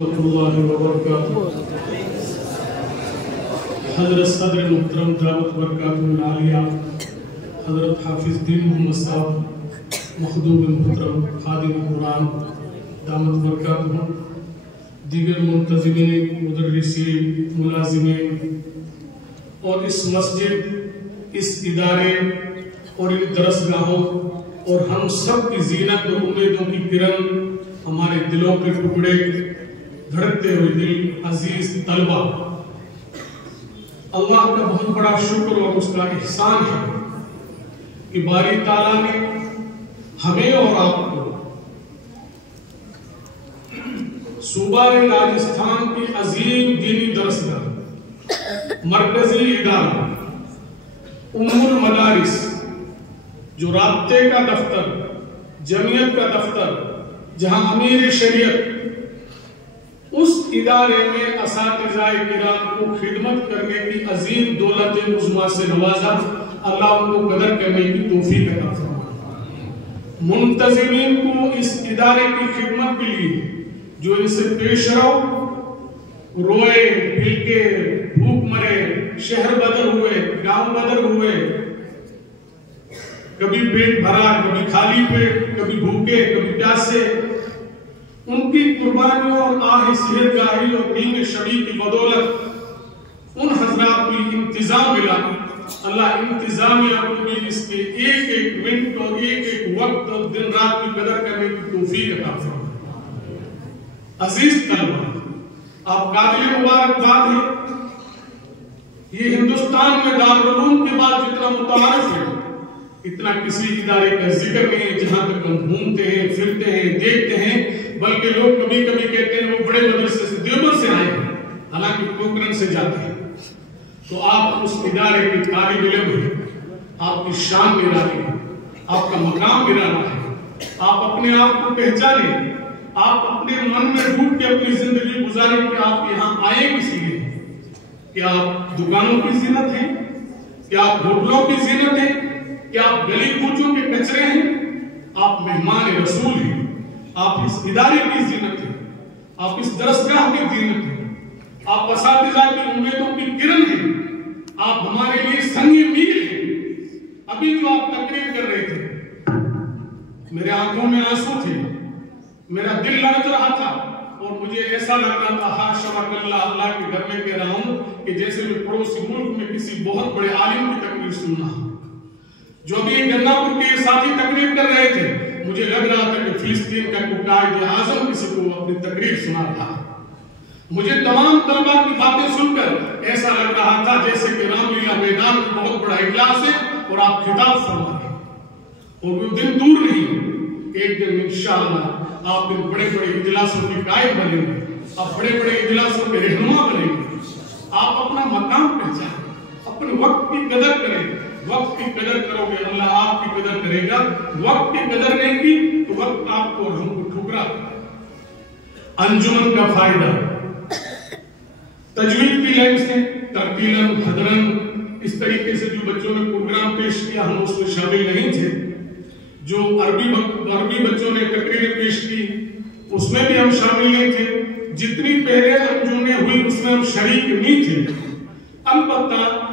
اللہ وبرکاتہ حضرت صدر محترم دعوت برکاتہ العالیہ حضرت حافظ دین محمد صاحب مخدوم محترم خادم قرآن دامت برکاتہ دیگر منتظمین مدرسین ملازمین اور اس مسجد اس ادارے اور ان درسگاہوں اور ہم سب کی زینت اور امیدوں کی کرن ہمارے دلوں کے ٹکڑے دھڑکتے ہوئے دل عزیز طلبہ، اللہ کا بہت بڑا شکر اور اس کا احسان ہے کہ باری تعالیٰ نے ہمیں اور آپ کو صوبہ راجستھان کی عظیم دینی درسگاہ مرکزی ادارہ ام المدارس جو رابطے کا دفتر جمعیت کا دفتر جہاں امیر شریعت اس ادارے میں اساتذہ کرام کو خدمت کرنے کی عظیم دولت عظمیٰ سے نوازا، اللہ ان کو قدر کرنے کی توفیق عطا فرمائے۔ منتظمین کو اس ادارے کی خدمت کے لیے جو ان سے پیش رو روئے بھلکے بھوک مرے شہر بدر ہوئے گاؤں بدر ہوئے، کبھی پیٹ بھرا کبھی خالی پیٹ کبھی بھوکے کبھی پیاسے، ان کی قربانیوں اور آہ سحر گاہی اور دین شریع کی بدولت ان حضرات کی انتظام ملا، اللہ انتظامیہ کو بھی اس کے ایک ایک منٹ اور ایک ایک وقت اور دن رات کی قدر کرنے کی توفیق عطا فرمائے۔ عزیز طلبہ، آپ قابل مبارکباد ہیں، یہ ہندوستان میں دارالعلوم کے بعد جتنا متعارف ہے اتنا کسی ادارے کا ذکر نہیں ہے جہاں تک ہم گھومتے ہیں پھرتے ہیں دیکھتے ہیں، بلکہ لوگ کبھی کبھی کہتے ہیں وہ بڑے مدرسے سے دیوبند سے آئے ہیں، حالانکہ پوکھرن سے جاتے ہیں۔ تو آپ اس ادارے کی طالب علم ہیں، آپ کی شان نرالی ہے، آپ کا مقام نرالا ہے، آپ اپنے آپ کو پہچانیں، آپ اپنے من میں ڈوب کے اپنی زندگی گزاریں کہ آپ یہاں آئے کس لیے ہیں؟ کیا آپ دکانوں کی زینت ہیں؟ کیا آپ ہوٹلوں کی زینت ہیں؟ کیا آپ گلی کوچوں کے کچرے ہیں؟ آپ مہمان رسول ہیں، آپ اس ادارے کی زینت ہیں، آپ اس درسگاہ کی زینت ہیں، آپ اساتذہ کی امیدوں کی کرن ہیں، آپ ہمارے لیے سنگی میل ہیں۔ ابھی جو آپ تقریر کر رہے تھے میرے آنکھوں میں آنسو تھے، میرا دل لرز رہا تھا اور مجھے ایسا لگ رہا تھا حاشا اللہ اللہ کے گھر میں کہہ رہا ہوں کہ جیسے میں پڑوسی ملک میں کسی بہت بڑے عالم کی تقریر سن رہا ہوں۔ جو ابھی گنگا پور کے ساتھی تقریر کر رہے تھے مجھے لگ رہا تھا کہ فلسطین کا کوئی قائد اعظم کسی کو اپنی تقریر سنا رہا ہے۔ مجھے تمام طلباء کی باتیں سن کر ایسا لگ رہا تھا جیسے کہ رام لیلا میدان بہت بڑا اجلاس ہے اور آپ خطاب فرما رہے ہیں، اور وہ دن دور نہیں، ایک دن انشاءاللہ آپ ان بڑے بڑے اجلاسوں کی قائد بنیں گے، آپ بڑے بڑے اجلاسوں کے رہنما بنیں گے، آپ اپنا مقام پہچانیں، اپنے وقت کی قدر کریں۔ وقت کی قدر کرو گے اللہ آپ کی قدر کرے گا، وقت کی قدر نہیں کی تو وقت آپ کو اور ہم کو ٹھکرا۔ انجمن کا فائدہ تجوید کی لائن سے ترتیلاً حدرن اس طریقے سے جو بچوں نے پروگرام پیش کیا ہم اس میں شامل نہیں تھے، جو عربی بچوں نے تقریر پیش کی اس میں بھی ہم شامل نہیں تھے، جتنی پہلے انجمنیں ہوئی اس میں ہم شریک نہیں تھے۔ البتہ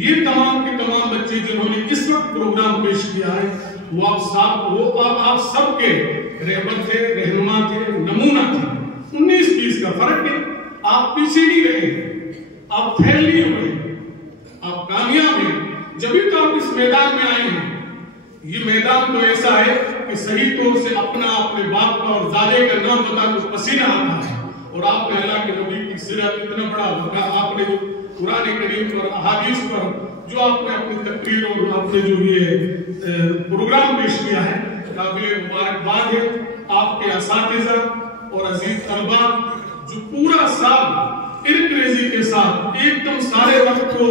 یہ تمام کے تمام بچے جنہوں نے اس وقت پروگرام پیش کیا ہے وہ آپ سب کے رہبر تھے، رہنما تھے، نمونہ تھے۔ 19-20 کا فرق ہے، آپ پیچھے نہیں رہے، آپ پھیل نہیں ہوئے، آپ کامیاب ہیں، جبھی تو آپ اس میدان میں آئے ہیں۔ یہ میدان تو ایسا ہے کہ صحیح طور سے اپنے باپ کا اور دادے کا نام بتا تو پسینہ آتا ہے، اور آپ نے اللہ کے نبی کی سیرت اتنا بڑا ہوگا، آپ نے جو قرآن کریم اور احادیث پر جو آپ نے اپنی تقریر اور آپ نے جو یہ پروگرام پیش کیا ہے قابل مبارکباد ہے۔ آپ کے اساتذہ اور عزیز طلباء جو پورا سال ارکریزی کے ساتھ ایک دم سارے وقت کو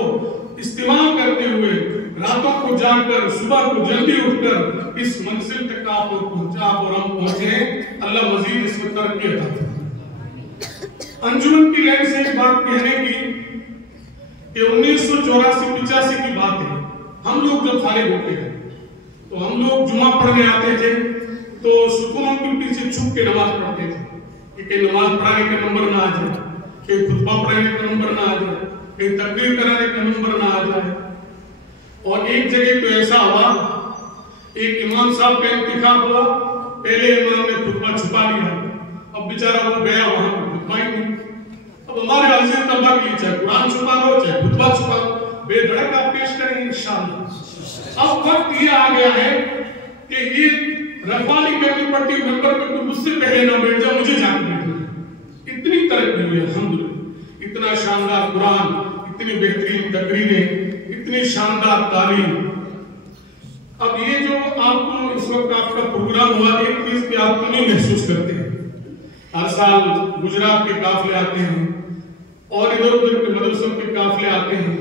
استعمال کرتے ہوئے راتوں کو جاگ کر صبح کو جلدی اٹھ کر اس منزل تک آپ اور ہم پہنچے ہیں، اللہ مزید اس میں ترقی عطا فرمائے۔ انجمن کی لائن سے ایک بات کہنے کی کہ 1984-85 کی بات ہے، ہم لوگ جب فارغ ہوتے ہیں تو ہم لوگ جمعہ پڑھنے آتے تھے تو سکونوں کے پیچھے چھپ کے نماز پڑھتے تھے۔ کہ کہیں نماز پڑھانے کا نمبر نہ آ جائے، کہیں خطبہ پڑھانے کا نمبر نہ آ جائے، کہیں تقریر کرانے کا نمبر نہ آ جائے۔ اور ایک جگہ تو ایسا ہوا، ایک امام صاحب کا انتخاب ہوا، پہلے امام نے خطبہ چھپا لیا، اب بیچارہ وہ گیا وہاں خطبہ ہی نہیں۔ اب ہمارے عزیز طلبہ کے لیے چاہے قرآن چھپا لو چاہے خطبہ چھپا لو، بے دھڑک آپ پیش کریں گے انشاءاللہ۔ اب وقت یہ آ گیا ہے کہ یہ رفالی کرنی پڑتی ممبر پہ کوئی مجھ سے پہلے نہ بیٹھ جائے، مجھے جان بیٹھنا۔ اتنی ترقی ہوئی الحمدللہ، اتنا شاندار قرآن، اتنی بہترین تقریریں، اتنی شاندار تعلیم۔ اب یہ جو آپ کو اس وقت آپ کا پروگرام ہوا، ایک چیز کہ آپ کمی محسوس کرتے ہیں، ہر سال گجرات کے قافلے آتے ہیں اور ادھر ادھر کے مدرسوں کے قافلے آتے ہیں،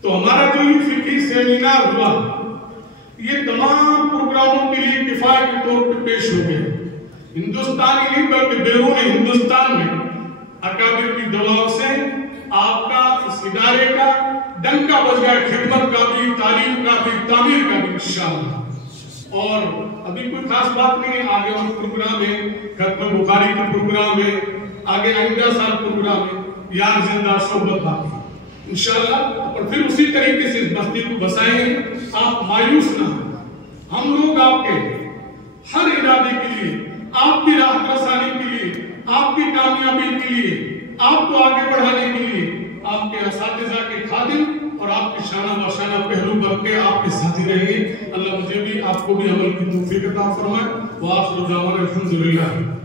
تو ہمارا جو یہ فقہی سیمینار ہوا، یہ تمام پروگراموں کے لیے کفایت کے طور پر پیش ہو گیا۔ ہندوستان ہی نہیں بلکہ بیرون ہندوستان میں اکابر کی دعاؤں سے آپ کا اس ادارے کا ڈنکا بج گیا، خدمت کا بھی، تعلیم کا بھی، تعمیر کا بھی انشاءاللہ۔ اور ابھی کوئی خاص بات نہیں ہے، آگے اور پروگرام ہے، ختم بخاری کا پروگرام ہے، آگے آئندہ سال پروگرام ہے، یار زندہ صحبت باقی انشاءاللہ۔ اور پھر اسی طریقے سے اس بستی کو بسائیں گے، آپ مایوس نہ ہوں، ہم لوگ آپ کے ہر ارادے کے لیے، آپ کی راہ رسانی کے لیے، آپ کی کامیابی کے لیے، آپ کو آگے بڑھانے کے لیے، آپ کے اساتذہ کے خادم اور آپ کے شانہ باشانہ پہلو بن کے آپ کے ساتھی رہیں گے۔ اللہ مجھے بھی آپ کو بھی عمل کی توفیق عطا فرمائے۔ وآخر دعوانا الحمدللہ۔